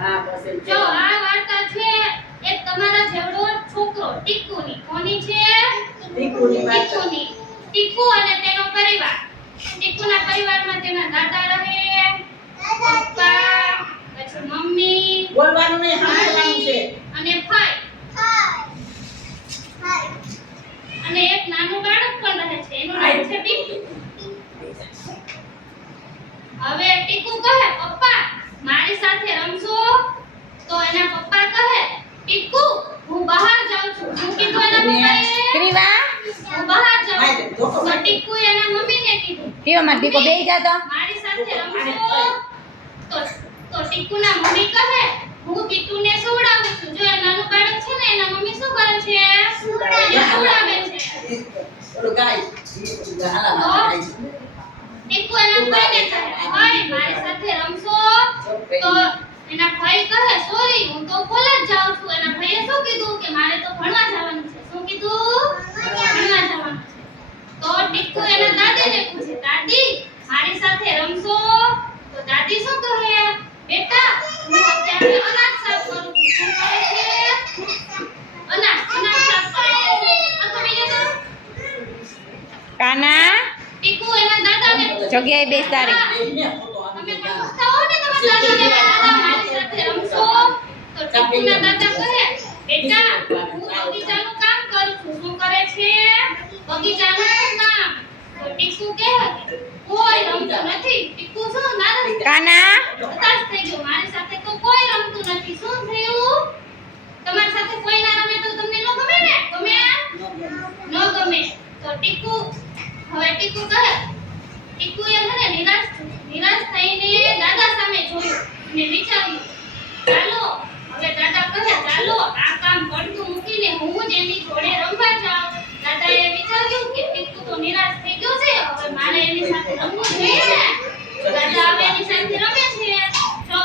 હા બસ એમ જો આ વાર્તા છે એક તમારા જેવડો છોકરો ટીકુની. કોની છે? ટીકુની વાર્તા. ટીકુની. ટીકુ અને તેનો પરિવાર. ટીકુના પરિવારમાં તેના દાદા રહે, પપ્પા, પછી મમ્મી, બોલવાનું નહીં, સાંભળવાનું છે. અને ભાઈ. અને એક નાનું બાળક પણ રહે છે. એનું નામ છે ટીકુ. હવે ટીકુ કહે, પપ્પા મારી સાથે રમશો? તો એના પપ્પા કહે, ટીકુ હું બહાર જાઉં છું. શું કીધું એના પપ્પાએ? ક્રીવા હું બહાર જાઉં છું. તો ટીકુ એના મમ્મીને કીધું, ક્રીવા માં દીકો બેહી જાતો. મારી સાથે રમશો? તો ટીકુના મમ્મી કહે, હું ટીકુને સુવડાવું છું. જો એ નાનું બાળક છે ને એના મમ્મી શું કરે છે? એને સુવડાવે છે. ઓલો ગાય. હાલા ગાય. ટીકુ એના ભાઈને કહે, ભાઈ મારી સાથે રમશો? તો એના ભાઈ કહે, સોરી હું તો કોલેજ જાઉં છું. એના ભાઈએ શું કીધું કે મારે તો ભણવા જવાનું છે. શું કીધું? ભણવા જવાનું છે. તો ટીકુ એના દાદીને પૂછે, દાદી મારી સાથે રમશો? તો દાદી શું કહે, બેટા હું અત્યારે અનાજ સાફ કરું છું. શું કરે છે? અનાજ સાફ કરે છે. આ તો બીજું તો કાના ટીકુ એના દાદાને પૂછે, જગ્યાએ બેસ તારી. બેહીને ફોટો આમ તમે દે પણ જા. પૂછતા હો ને તમારા દાદાને, દાદા મારી સાથે રમશો? તો ટીકુના દાદા કહે, બેટા હું બગીચાનું કામ કરું છું. શું કરે છે? બગીચાનું કામ. તો ટીકુ કહે, કોઈ રમતું નથી. ટીકુ શું નારાજ થઈ ગયો. કાના હતાશ થઈ ગયો, મારી સાથે તો કોઈ રમતું નથી. શું થયું? તમારી સાથે કોઈ ના રમે તો તમને ન ગમે ને? ગમે? ન ગમે. તો ટીકુ હવે ટીકુ કહે, ટીકુએ મને નિરાશ થઈને દાદા